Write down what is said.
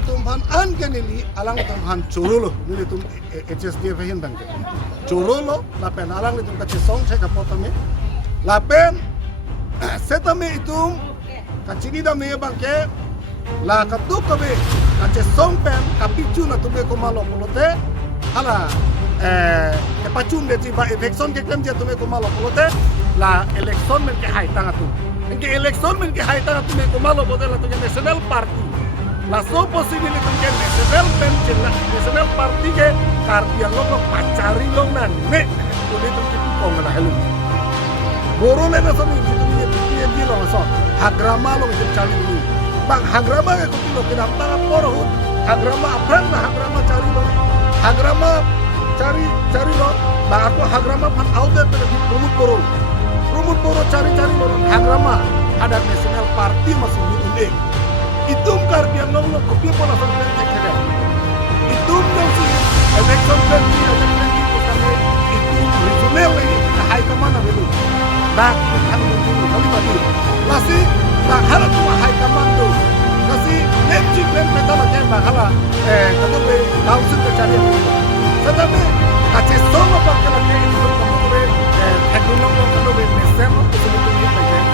Tumhan an kenili alang tumhan churolo nili tum HSD verhindang ke churolo lapen alang litum kache song saya kapotame lapen setame itum kachini da me bangke la katuk kabe kache song pen kapichu na tume ko malo polote hala pachun de jiba election ke kem je tume ko malo polote la election men ke hai tanga tu ke election men ke hai tanga tume ko malo bodela tu national party la so posible que national party ke karbiang lo pacari lo nan ne kulit itu kong na helu goro le na so ni dia di lo so hagrama lo itu cari ni bang hagrama ke kulo ke dam tanga poro hagrama apran na hagrama cari lo hagrama cari lo bang aku hagrama pan out there ke rumut poro cari lo hagrama ada national party masih di itum karbiang nong lo kopi pola sampai kekera itum dong si election plan ni ada plan itu sampai itu regional lagi kita high kemana betul nah kan dulu kali tadi masih nah hal tu high commando masih nemji plan peta macam bahala kalau be council ke cari tetapi kacis solo pakai lagi itu kamu be teknologi kalau be mesem itu sebetulnya